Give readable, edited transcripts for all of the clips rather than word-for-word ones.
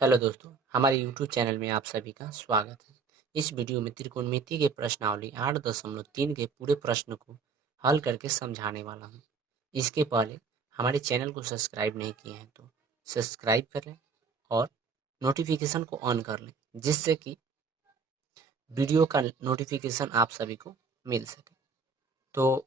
Hello दोस्तों, हमारे YouTube channel में आप सभी का स्वागत है। इस वीडियो में त्रिकोणमिति के प्रश्नावली 8.3 के पूरे प्रश्न को हल करके समझाने वाला हूँ। इसके पहले हमारे चैनल को सब्सक्राइब नहीं किए हैं तो सब्सक्राइब कर लें और नोटिफिकेशन को ऑन कर लें, जिससे कि वीडियो का नोटिफिकेशन आप सभी को मिल सके। तो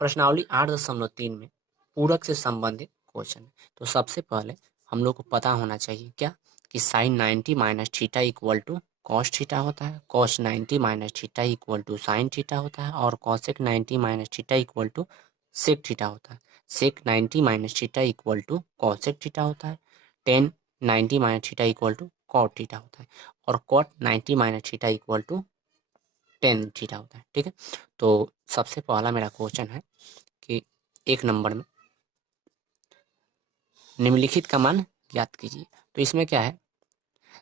प्रश्नावली 8.3 में पूरक से संबंधित क्वेश्चन है। तो सबसे पहले हम लोग को पता होना चाहिए क्या कि sine 90 minus theta equal to cos theta होता है, cos 90 minus theta equal to sine theta होता है और cosec 90 minus theta equal to sec theta होता है। Sec 90 minus theta equal to cosec theta होता है। Tan 90 minus theta equal to cot theta होता है और cot 90 minus theta equal to tan theta होता है। ठीक है, तो सबसे पहला मेरा क्वेश्चन है कि एक नंबर में निम्नलिखित का मान ज्ञात कीजिए। तो इसमें क्या है,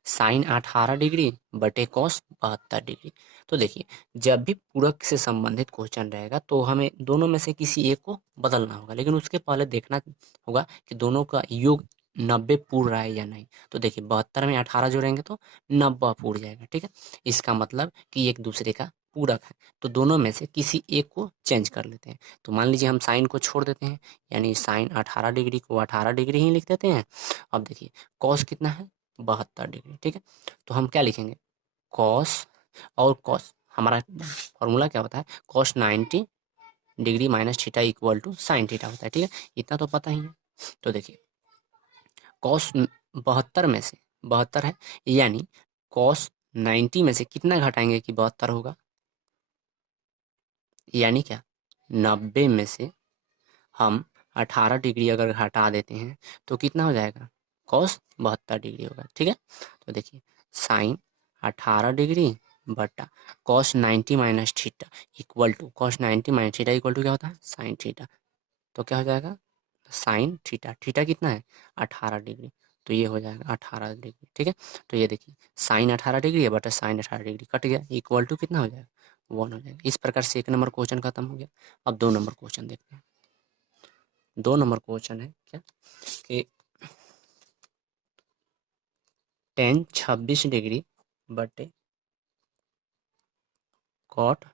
साइन 18 डिग्री बटे कॉस 72 डिग्री। तो देखिए, जब भी पूरक से संबंधित क्वेश्चन रहेगा तो हमें दोनों में से किसी एक को बदलना होगा, लेकिन उसके पहले देखना होगा कि दोनों का योग 90 पूर रहा है या नहीं। तो देखिए, 72 में 18 जोड़ेंगे तो 90 पूर जाएगा। ठीक है, इसका मतलब कि एक दूसरे का पूरक है। तो दोनों में से किसी एक को चेंज कर लेते हैं। तो मान लीजिए हम साइन को छोड़ देते हैं, यानी साइन 18 डिग्री को 18 डिग्री ही लिख देते हैं। अब देखिए, कॉस कितना है, 72 डिग्री। ठीक है, तो हम क्या लिखेंगे, कॉस और कॉस, हमारा फॉर्मूला क्या होता है, cos 90 degree minus theta equal to sine theta होता है। ठीक है, इतना तो पता ही है। तो देखिए, कॉस 72 में से 72 है, यानी कॉस 90 में से कितना घटाएंगे कि 72 होगा, यानी क्या, 90 में से हम 18 डिग्री अगर घटा देते हैं तो कितना हो जाएगा, कॉस 72 डिग्री होगा। ठीक है, तो देखिए, साइन 18 डिग्री बटा cos 90 minus theta equal to cos 90 minus theta equal to क्या होता है, साइन थीटा। तो क्या हो जाएगा, साइन थीटा, थीटा कितना है, 18 डिग्री। तो ये हो जाएगा 18 डिग्री। ठीक है, तो ये देखिए, साइन 18 डिग्री है बटा साइन 18 डिग्री कट गया, इक्वल टू कितना हो जाएगा, 1 हो जाएगा। इस प्रकार से एक नंबर क्वेश्चन खत्म हो गया। अब 2 नंबर क्वेश्चन देखते हैं। 2 नंबर क्वेश्चन है क्या कि टेन 26 डिग्री बटे कॉट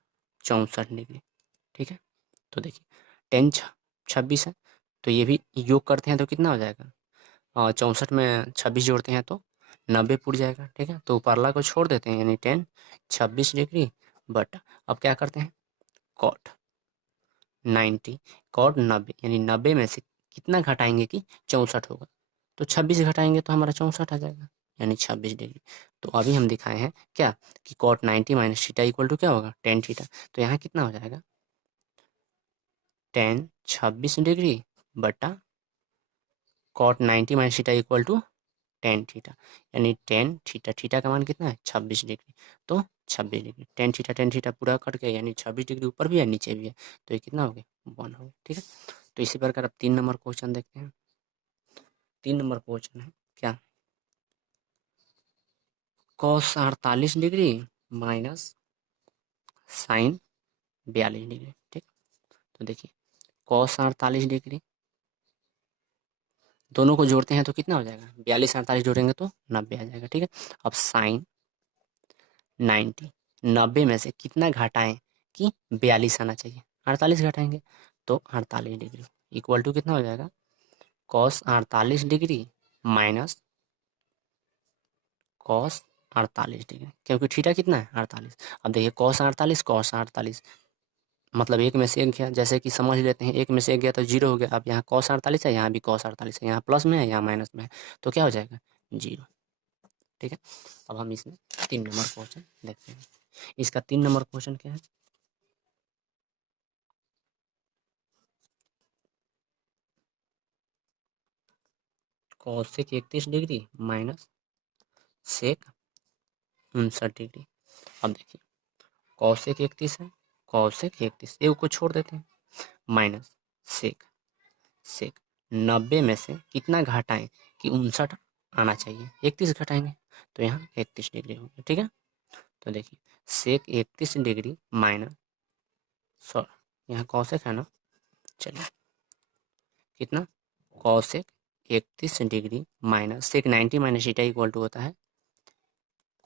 64 डिग्री। ठीक है, तो देखिए, टेन 26 है, तो ये भी योग करते हैं तो कितना हो जाएगा, 64 में 26 जोड़ते हैं तो 90 पुट जाएगा। ठीक है, तो ऊपरला को छोड़ देते हैं, यानी टेन 26 डिग्री बटा, अब क्या करते हैं, कॉट 90 कॉट 90, यानी 90 में से कितना घटाएंगे कि 64 होगा, तो 26 घटाएंगे तो हमारा 64 आ जाएगा, यानी 26 डिग्री। तो अभी हम दिखाए हैं क्या कि cot 90 minus theta equal to क्या होगा, टेन थीटा। तो यहाँ कितना हो जाएगा, टेन 26 डिग्री बटा cot 90 minus theta equal to tan theta, यानी टेन थीटा, थीटा का मान कितना है, 26 डिग्री। तो 26 डिग्री, टेन थीटा पूरा कट गया, यानी 26 डिग्री ऊपर भी है नीचे भी है, तो ये कितना हो गया, 1 हो गया। ठीक है, तो इसी प्रकार अब 3 नंबर क्वेश्चन देखते हैं। 3 नंबर क्वेश्चन है क्या, cos 48 degree minus sine 42 degree. ठीक, तो देखिए, कॉस 48 डिग्री, दोनों को जोड़ते हैं तो कितना हो जाएगा, 42 48 जोड़ेंगे तो 90 आ जाएगा। ठीक है, अब साइन 90, 90 में से कितना घटाएं कि 42 आना चाहिए, 48 घटाएंगे तो 48 डिग्री इक्वल टू कितना हो जाएगा, cos 48 degree minus cos 48 degree, क्योंकि थीटा कितना है, 48। अब देखिए, कॉस 48 मतलब एक में से एक गया, जैसे कि समझ लेते हैं, एक में से एक गया तो 0 हो गया। अब यहाँ कॉस 48 है, यहाँ भी कॉस 48 है, यहाँ प्लस में है, यहाँ माइनस में है, तो क्या हो जाएगा, 0। ठीक है, अब हम इसमें 3 नंबर क्वेश्चन देखते हैं। इसका 3 नंबर क्वेश्चन क्या है, cosec 31 degree minus sec 59 degree. अब देखिए, कॉसेक 31 है, कॉसेक 31 एक को छोड़ देते हैं, माइनस सेक सेक 90 में से कितना घटाएं कि 59 आना चाहिए, 31 घटाएंगे तो यहाँ 31 डिग्री हो गया। ठीक है, तो देखिए, सेक 31 डिग्री माइनस, यहाँ कॉसेक है ना, चलिए, कितना, cosec 31 degree minus sec 90 minus theta equal to होता है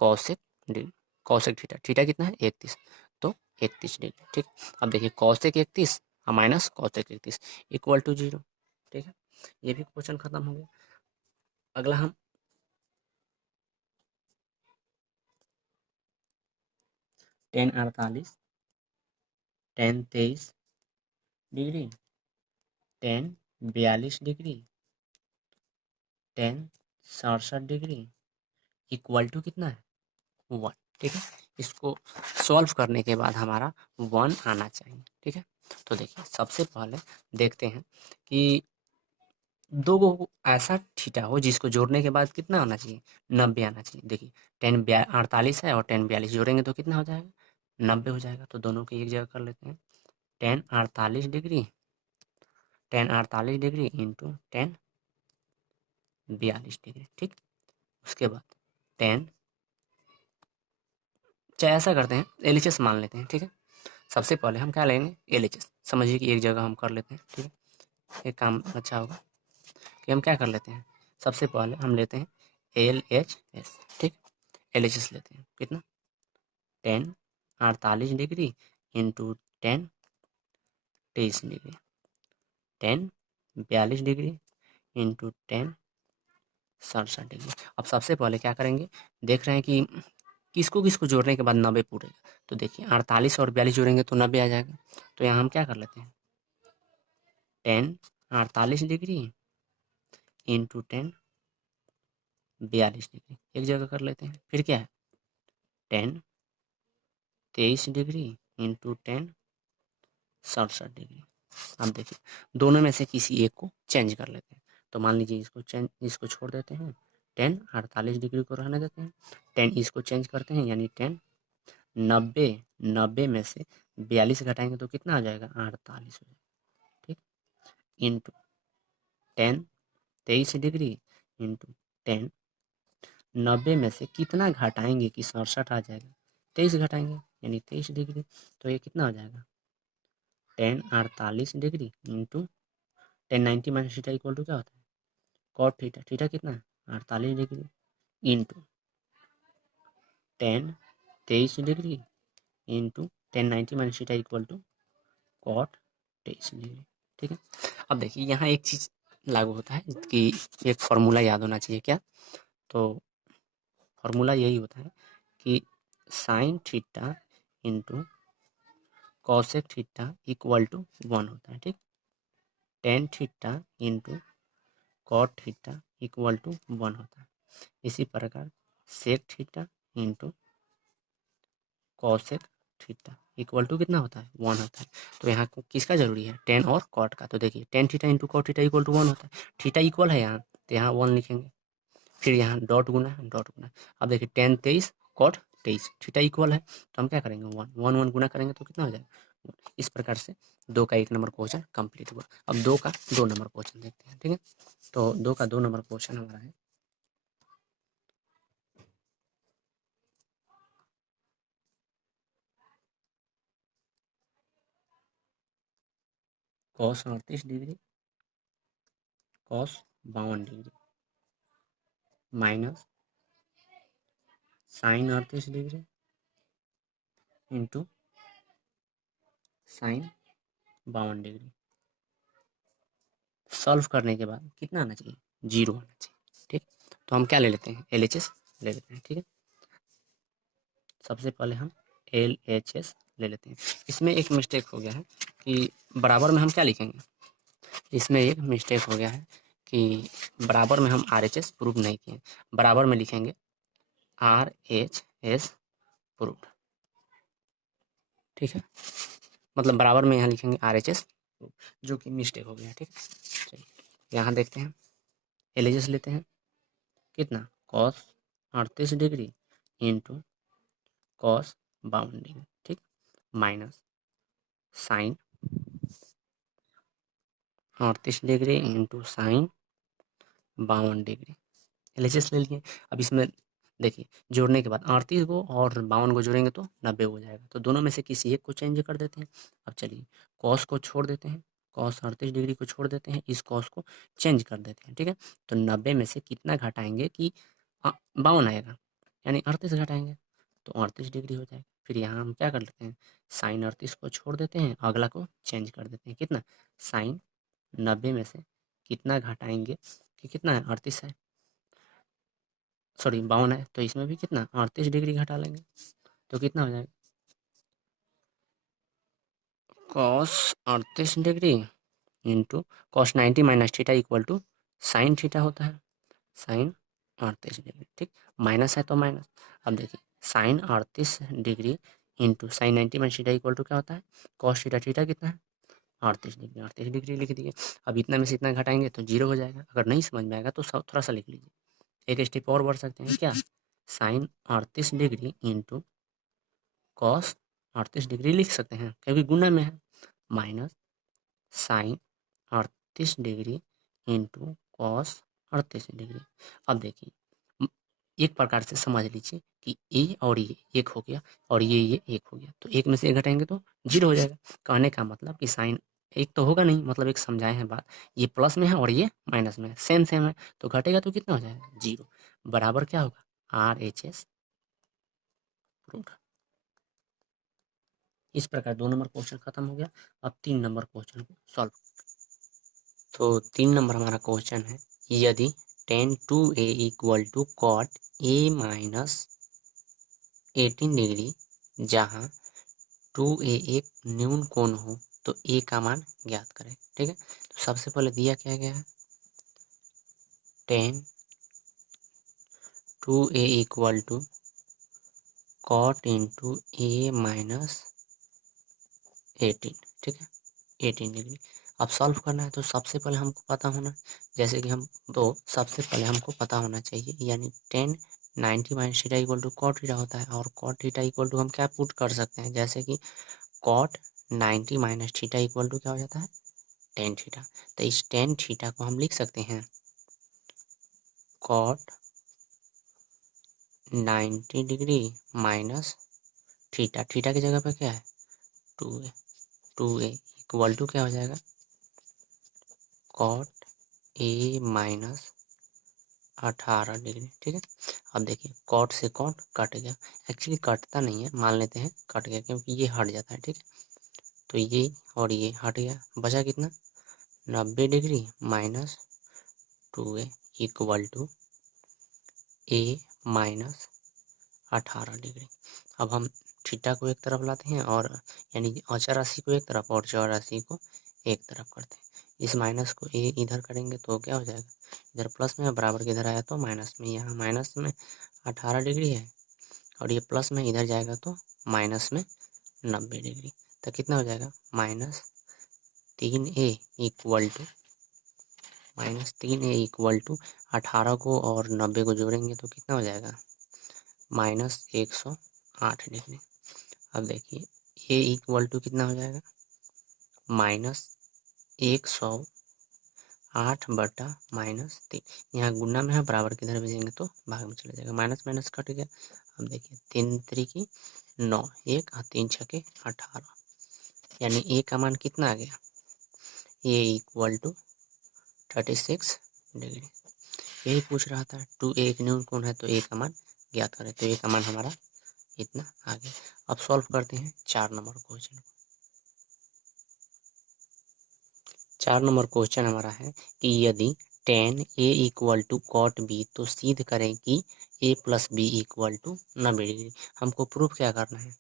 cosec degree, cosec theta, theta कितना है 31, तो 31 डिग्री। ठीक, अब देखिए cosec 31 minus cosec 31 equal to 0। ठीक है, ये भी क्वेश्चन खत्म हो गया। अगला हम tan 48 tan 23 degree tan 42 degree tan 67 degree equal to कितना है 1। ठीक है, इसको सॉल्व करने के बाद हमारा 1 आना चाहिए। ठीक है, तो देखिए सबसे पहले देखते हैं कि दो को ऐसा थीटा हो जिसको जोड़ने के बाद कितना आना चाहिए 90 आना चाहिए। देखिए tan 48 है और tan 42 जोड़ेंगे तो कितना हो जाएगा 90 हो जाएगा। तो दोनों की एक जगह कर लेते हैं, tan 48 degree into tan 42 degree. ठीक, उसके बाद tan, चाहे ऐसा करते हैं LHS मान लेते हैं। ठीक है, सबसे पहले हम क्या लेंगे LHS, समझिए कि एक जगह हम कर लेते हैं। ठीक है, एक काम अच्छा होगा कि हम क्या कर लेते हैं, सबसे पहले हम लेते हैं LHS। ठीक, LHS लेते हैं कितना tan 48 degree into tan 23 degree tan 42 degree into tan 67 degree. अब सबसे पहले क्या करेंगे, देख रहे हैं कि किसको किसको जोड़ने के बाद 90 पूरेगा। तो देखिए 48 और 42 जोड़ेंगे तो 90 आ जाएगा। तो यहाँ हम क्या कर लेते हैं tan 48 degree into tan 42 degree एक जगह कर लेते हैं। फिर क्या है tan 23 degree into tan 67 degree. अब देखिए दोनों में से किसी एक को चेंज कर लेते हैं। तो मान लीजिए इसको छोड़ देते हैं, tan 48 डिग्री को रहने देते हैं, tan इसको चेंज करते हैं यानी tan 90 में से 42 घटाएंगे तो कितना आ जाएगा 48 हो जाएगा। ठीक, into tan 23 degree into tan 90 में से कितना घटाएंगे कि 67 आ जाएगा 23 घटाएंगे यानी 23 डिग्री। तो ये कितना हो जाएगा tan 48 degree into tan 90 minus theta equal to क्या होता है कॉट थीटा, थीटा कितना है 48 degree into tan 23 degree into tan 90 minus theta equal to cot 23 degree. ठीक है, अब देखिए यहाँ एक चीज़ लागू होता है कि एक फॉर्मूला याद होना चाहिए। क्या, तो फॉर्मूला यही होता है कि sine theta into cosec theta equal to 1 होता है। ठीक, tan theta into cot theta equal to 1 होता है। इसी प्रकार sec theta into cosec theta equal to कितना होता है 1 होता है। तो यहाँ किसका जरूरी है टेन और कॉट का। तो देखिए tan theta into cot theta equal to 1 होता है, थीटा इक्वल है यहाँ तो यहाँ 1 लिखेंगे, फिर यहाँ डॉट गुना डॉट गुना। अब देखिए tan 23 कॉट 23 थीटा इक्वल है तो हम क्या करेंगे 1 1 1 गुना करेंगे तो कितना हो जाएगा। इस प्रकार से 2 का 1 नंबर क्वेश्चन कंप्लीट हुआ। अब 2 का 2 नंबर क्वेश्चन देखते हैं। ठीक है, तो 2 का 2 नंबर क्वेश्चन हमारा है cos 38 degree cos 52 degree minus sine 38 degree into sine 52 degree. Solve करने के बाद कितना आना चाहिए 0 आना चाहिए। ठीक, तो हम क्या ले लेते हैं LHS ले लेते हैं। ठीक है, सबसे पहले हम LHS ले लेते हैं। इसमें एक मिस्टेक हो गया है कि बराबर में हम क्या लिखेंगे, इसमें एक मिस्टेक हो गया है कि बराबर में हम RHS प्रूव नहीं किए, बराबर में लिखेंगे RHS प्रूव्ड। ठीक है, मतलब बराबर में यहाँ लिखेंगे RHS जो कि मिस्टेक हो गया। ठीक, चलिए यहाँ देखते हैं LHS लेते हैं कितना cos 38 degree into cos 52 degree. ठीक, minus sine 38 degree into sine 52 degree. LHS ले लिए। अब इसमें देखिए जोड़ने के बाद 38 को और 52 को जोड़ेंगे तो 90 हो जाएगा। तो दोनों में से किसी एक को चेंज कर देते हैं। अब चलिए कॉस को छोड़ देते हैं, कॉस 38 डिग्री को छोड़ देते हैं, इस कॉस को चेंज कर देते हैं, ठीक है। तो 90 में से कितना घटाएंगे कि 52 आएगा, यानी 38 घटाएंगे तो 38 डिग्री हो जाएगा। फिर यहाँ हम क्या कर लेते हैं, साइन 38 को छोड़ देते हैं, अगला को चेंज कर देते हैं, कितना साइन 90 में से कितना घटाएंगे कि कितना है 38 है, सॉरी 52 है, तो इसमें भी कितना 38 डिग्री घटा लेंगे तो कितना हो जाएगा, cos 38 degree into cos 90 minus theta equal to sine theta होता है, साइन 38 डिग्री, ठीक। माइनस है तो माइनस, अब देखिए sine 38 degree into sine 90 minus theta equal to क्या होता है, कॉस थीटा, थीटा कितना है 38 डिग्री, 38 डिग्री लिख दिए। अब इतना में से इतना घटाएंगे तो 0 हो जाएगा। अगर नहीं समझ में आएगा तो सब थोड़ा सा लिख लीजिए, एक स्टेप और बढ़ सकते हैं, क्या sine 38 degree into cos 38 degree लिख सकते हैं क्योंकि गुना में है, minus sine 38 degree into cos 38 degree. अब देखिए एक प्रकार से समझ लीजिए कि ये और ये एक हो गया और ये एक हो गया, तो एक में से एक घटाएंगे तो 0 हो जाएगा। कहने का मतलब कि साइन एक तो होगा नहीं, मतलब एक समझाए हैं बात, ये प्लस में है और ये माइनस में है, सेम सेम है, तो घटेगा तो कितना हो जाएगा 0, बराबर क्या होगा RHS प्रूफ। इस प्रकार 2 नंबर क्वेश्चन खत्म हो गया। अब 3 नंबर क्वेश्चन को सॉल्व। तो 3 नंबर हमारा क्वेश्चन है, यदि tan 2a equal to cot a minus 18 degree जहाँ 2a एक न्यून कोण हो तो a का मान ज्ञात करें, ठीक है। तो सबसे पहले दिया क्या गया है, tan 2a equal to cot into a minus 18, ठीक है 18 डिग्री। अब सॉल्व करना है तो सबसे पहले हमको पता होना, जैसे कि हम तो सबसे पहले हमको पता होना चाहिए, यानी tan 90 minus theta equal to cot theta होता है, और कॉट थीटा इक्वल टू हम क्या पुट कर सकते हैं, जैसे कि cot 90 minus theta equal to क्या हो जाता है tan थीटा। तो इस tan थीटा को हम लिख सकते हैं cot 90 degree minus theta, theta की जगह पर क्या है 2a इक्वल टू क्या हो जाएगा कॉट a माइनस 18 डिग्री, ठीक है। अब देखिए कॉट से कॉट कट गया, एक्चुअली कटता नहीं है, मान लेते हैं कट गया क्योंकि ये हट जाता है, ठीक है। तो ये और ये हट गया, बचा कितना 90 degree minus 2a equal to a minus 18 degree. अब हम थीटा को एक तरफ लाते हैं और यानी अचर राशि को एक तरफ और चर राशि को एक तरफ करते हैं। इस माइनस को a इधर करेंगे तो क्या हो जाएगा, इधर प्लस में बराबर के इधर आया तो माइनस में, यहाँ माइनस में 18 डिग्री है और ये प्लस में इधर जाएगा तो माइनस में 90 डिग्री, तो कितना हो जाएगा minus 3a equal to minus 3a equal to 18 को और 90 को जोड़ेंगे तो कितना हो जाएगा माइनस 108 डिग्री। अब देखिए a इक्वल टू कितना हो जाएगा माइनस 108 बटा माइनस 3, यहाँ गुना में है बराबर किधर भेजेंगे तो भाग में चला जाएगा, माइनस माइनस कट गया। अब देखिए 3 3 9, 1 और 3 6 18, यानी a का मान कितना आ गया a इक्वल टू 36 डिग्री। यही पूछ रहा था, 2a एक न्यून कोण है तो a का मान ज्ञात करें, तो a का मान हमारा इतना आ गया। अब सॉल्व करते हैं 4 नंबर क्वेश्चन। 4 नंबर क्वेश्चन हमारा है कि यदि tan a equal to cot b तो सिद्ध करें कि a plus B equal to 90 degree. हमको प्रूफ क्या करना है,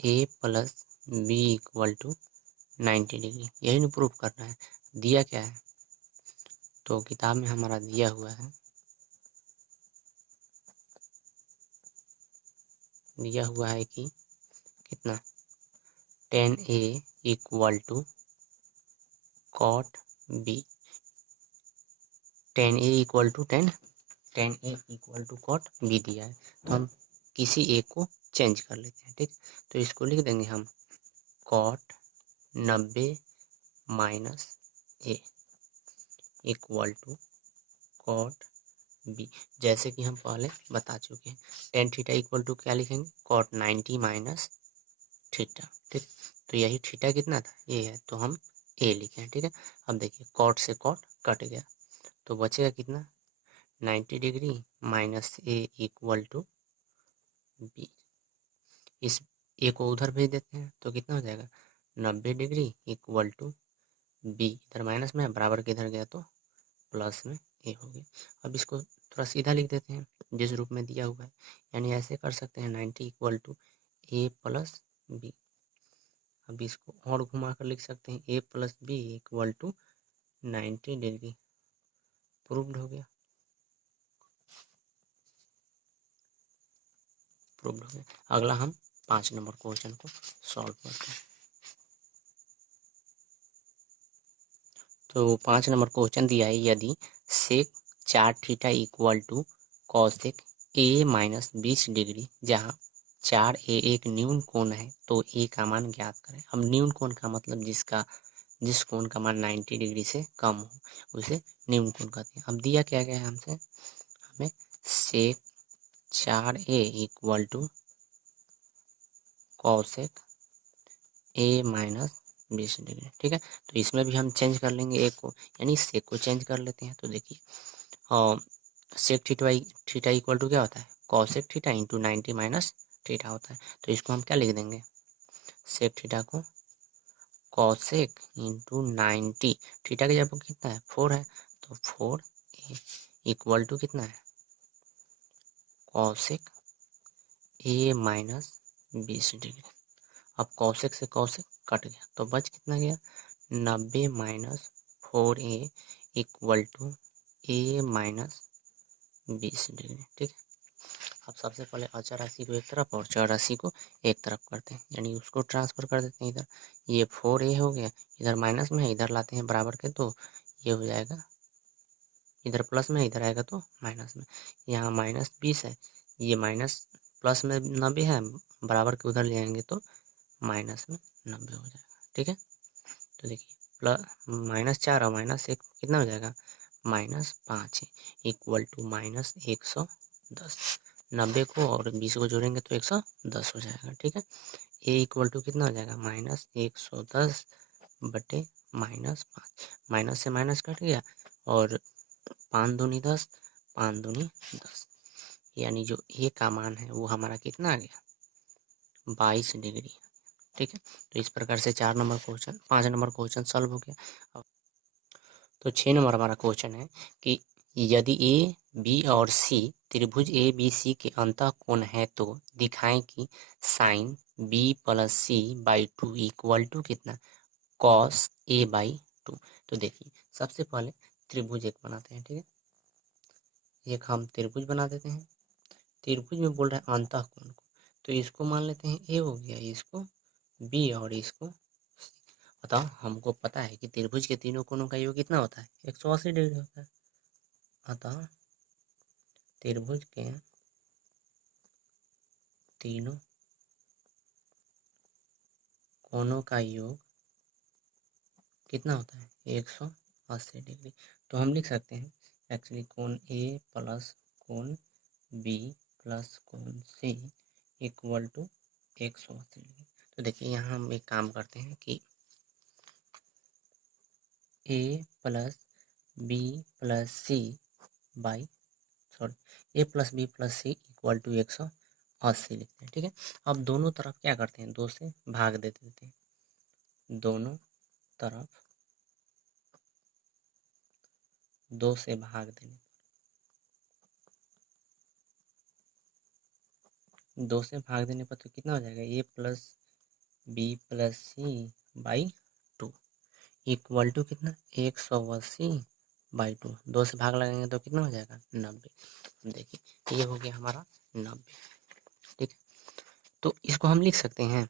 a plus B equal to 90 degree, यही ना प्रूफ करना है। दिया क्या है, तो किताब में हमारा दिया हुआ है, कि कितना tan a equal to cot b, tan a equal to cot b दिया है, तो हम किसी एक को चेंज कर लेते हैं, ठीक। तो इसको लिख देंगे हम cot 90 minus a equal to cot b, जैसे कि हम पहले बता चुके हैं। tan थीटा इक्वल टू क्या लिखेंगे कॉट 90 माइनस थीटा, ठीक। तो यही थीटा कितना था ये है, तो हम ए लिखे हैं, ठीक है। अब देखिए कॉट से कॉट कट गया तो बचेगा कितना, 90 degree minus A equal to B. इस ए को उधर भेज देते हैं तो कितना हो जाएगा, 90 डिग्री इक्वल टू बी, इधर माइनस में बराबर के इधर गया तो प्लस में ए हो गया। अब इसको थोड़ा सीधा लिख देते हैं जिस रूप में दिया हुआ है, यानी ऐसे कर सकते हैं 90 equal to A plus B. अब इसको और घुमा कर लिख सकते हैं A plus B equal to 90 degree. Proved हो गया, प्रूव्ड हो गया। अगला हम 5 नंबर क्वेश्चन को सॉल्व करते हैं। तो 5 नंबर क्वेश्चन दिया है, यदि sec 4 theta equal to cosec A minus 20 degree, जहाँ 4 ए एक न्यून कोण है तो ए का मान ज्ञात करें। अब न्यून कोण का मतलब जिस कोण का मान 90 डिग्री से कम हो उसे न्यून कोण कहते हैं। अब दिया क्या गया है हमसे, हमें sec 4 A equal to cosec A minus 20 degree, ठीक है। तो इसमें भी हम चेंज कर लेंगे ए को, यानी सेक को चेंज कर लेते हैं। तो देखिए सेक थीटा इक्वल टू क्या होता है, cosec theta into 90 minus theta होता है। तो इसको हम क्या लिख देंगे, सेक थीटा को कॉसेक इंटू 90, थीटा की जगह कितना है 4 है तो 4 इक्वल टू कितना है कॉसेक ए माइनस 20 डिग्री। अब कॉसेक से कॉसेक कट गया तो बच कितना गया, 90 minus 4a equal to A minus 20 degree, ठीक है। अब सबसे पहले अचर राशि को एक तरफ और चर राशि को एक तरफ करते हैं, यानी उसको ट्रांसफर कर देते हैं इधर। ये 4a हो गया, इधर माइनस में है, इधर लाते हैं बराबर के तो ये हो जाएगा, इधर प्लस में इधर आएगा तो माइनस में। यहाँ माइनस 20 है, ये माइनस प्लस में 90 है, बराबर के उधर ले आएंगे तो माइनस में 90 हो जाएगा, ठीक है। तो देखिए प्लस -4 और -1 कितना हो जाएगा, -5 इक्वल टू -110। 90 को और 20 को जोड़ेंगे तो 110 हो जाएगा, ठीक है। ए इक्वल टू कितना हो जाएगा, -110 बटे -5, माइनस से माइनस कट गया और 5 दूनी 10, 5 दूनी 10, यानी जो ए का मान है वो हमारा कितना आ गया, 22 डिग्री, ठीक है। तो इस प्रकार से 4 number question 5 number question solve हो गया। तो 6 नंबर हमारा क्वेश्चन है कि यदि ए बी और सी त्रिभुज ए बी सी के अंतः कोण है तो दिखाएं कि sine B plus C by 2 equal to कितना, कॉस ए बाई 2। तो देखिए सबसे पहले त्रिभुज एक बनाते हैं, ठीक है। एक हम त्रिभुज बना देते हैं, त्रिभुज में बोल रहे हैं अंतः कोण को, तो इसको मान लेते हैं ए हो गया, इसको बी और इसको सी। बताओ, हमको पता है कि त्रिभुज के तीनों कोणों का योग कितना होता है, 180 डिग्री होता है। अतः त्रिभुज के तीनों कोणों का योग कितना होता है, 180 डिग्री। तो हम लिख सकते हैं एक्चुअली कोण ए प्लस कोण बी प्लस कोण सी इक्वल टू 180 डिग्री। तो देखिए यहाँ हम एक काम करते हैं कि A plus B plus C by A plus B plus C equal to 180 लिखते हैं, ठीक है। अब दोनों तरफ क्या करते हैं, 2 से भाग दे देते हैं, दोनों तरफ 2 से भाग देने, 2 से भाग देने पर तो कितना हो जाएगा, A plus B plus C by 2 equal to कितना, 180 बाई 2, 2 से भाग लगाएंगे तो कितना हो जाएगा, 90। देखिए ये हो गया हमारा 90, ठीक है। तो इसको हम लिख सकते हैं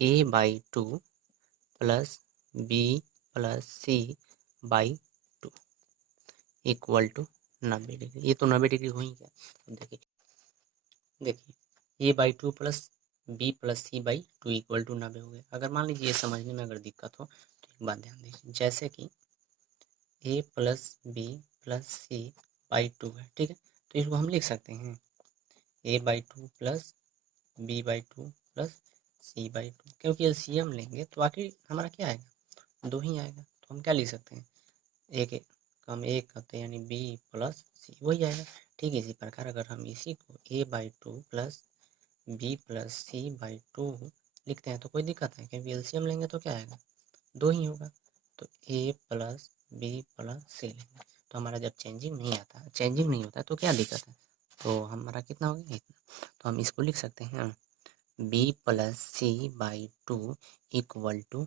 A by 2 plus B plus C by 2 equal to 90 degree. ये तो 90 डिग्री हो ही गया। देखिए देखिए A by 2 plus B plus C by 2 equal to 90 हो गया। अगर मान लीजिए ये समझने में अगर दिक्कत हो तो एक बात ध्यान दीजिए, जैसे कि A plus B plus C by 2 है, ठीक है। तो इसको हम लिख सकते हैं A by 2 plus B by 2 plus C by 2, क्योंकि एलसीएम लेंगे तो आखिर हमारा क्या आएगा, 2 ही आएगा। तो हम क्या लिख सकते हैं, एक एक हम एक करते हैं यानी बी प्लस सी वही आएगा। ठीक है, इसी प्रकार अगर हम इसी को a/2 plus B plus C by 2 लिखते हैं तो कोई दिक्कत है, क्योंकि एलसीएम लेंगे तो क्या आएगा, 2 ही होगा। तो a प्लस बी प्लस सी लेंगे तो हमारा जब चेंजिंग नहीं होता है तो क्या दिक्कत है, तो हमारा कितना हो गया, इतना। तो हम इसको लिख सकते हैं B plus C by 2 equal to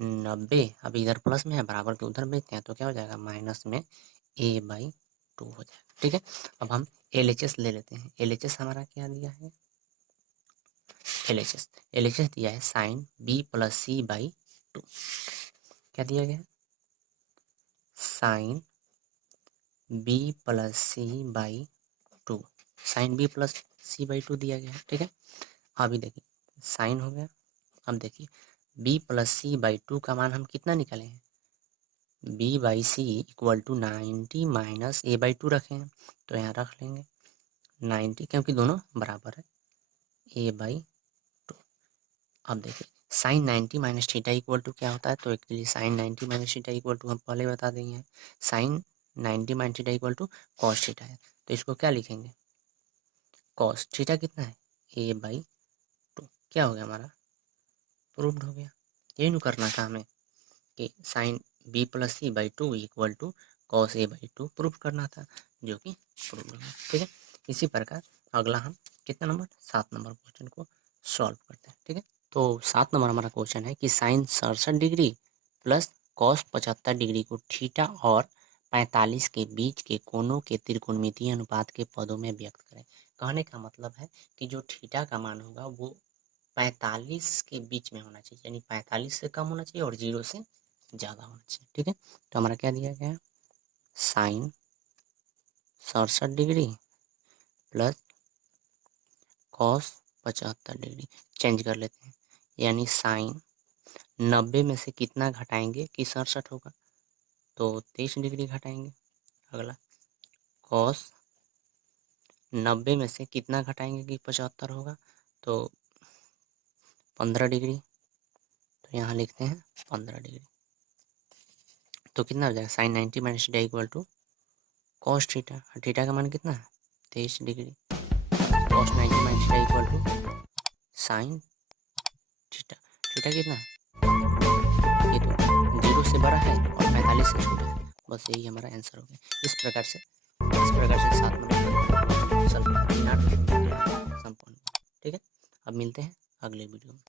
90। अब इधर प्लस में है, बराबर के उधर भेजते हैं तो क्या हो जाएगा, माइनस में a/2 हो जाएगा। ठीक है, अब हम LHS ले लेते हैं। LHS हमारा क्या दिया है, LHS दिया है sine B plus C by 2। क्या दिया गया है, sine B plus C by 2, sine B plus C by 2 दिया गया है। ठीक है, अभी देखिए साइन हो गया। अब देखिए बी प्लस सी बाई 2 का मान हम कितना निकाले हैं, B by C equal to 90 minus a/2 रखे हैं तो यहाँ रख लेंगे 90, क्योंकि दोनों बराबर है, a/2। अब देखिए sine 90 minus theta equal to क्या होता है, तो actually sine 90 minus theta equal to हम पहले बता देंगे हैं, sine 90 minus theta equal to cos theta है। तो इसको क्या लिखेंगे, कॉस थीटा कितना है, a/2। क्या हो गया हमारा, प्रूव्ड हो गया। यही नु करना था हमें कि sine B plus C by 2 equal to cos a/2 prove करना था, जो कि प्रूव हो गया। ठीक है, इसी प्रकार अगला हम कितना नंबर 7 नंबर क्वेश्चन को सॉल्व करते हैं। ठीक है, तो 7 नंबर हमारा क्वेश्चन है कि sine 67 degree plus cos 75 degree को थीटा और 45 के बीच के कोणों के त्रिकोणमितीय अनुपात के पदों में व्यक्त करें। कहने का मतलब है कि जो थीटा का मान होगा वो 45 के बीच में होना चाहिए, यानी 45 से कम होना चाहिए और 0 से ज़्यादा होना चाहिए। ठीक है, तो हमारा क्या दिया गया है, sine 67 degree plus cos 75 degree, change कर लेते हैं, यानी साइन 90 में से कितना घटाएंगे कि 67 होगा, तो 23 डिग्री घटाएंगे। अगला कॉस 90 में से कितना घटाएंगे कि 75 होगा, तो 15 डिग्री, तो यहाँ लिखते हैं 15 डिग्री। तो कितना हो जाएगा, sine 90 minus theta equal to cos theta, theta का मान कितना है 23 degree, cos 90 minus theta equal to sine theta, theta कितना है, ये तो 0 से बड़ा है और 45 से छोटा है, बस यही हमारा आंसर हो गया। इस प्रकार से 7 नंबर संपूर्ण। ठीक है, अब मिलते हैं अगले वीडियो में।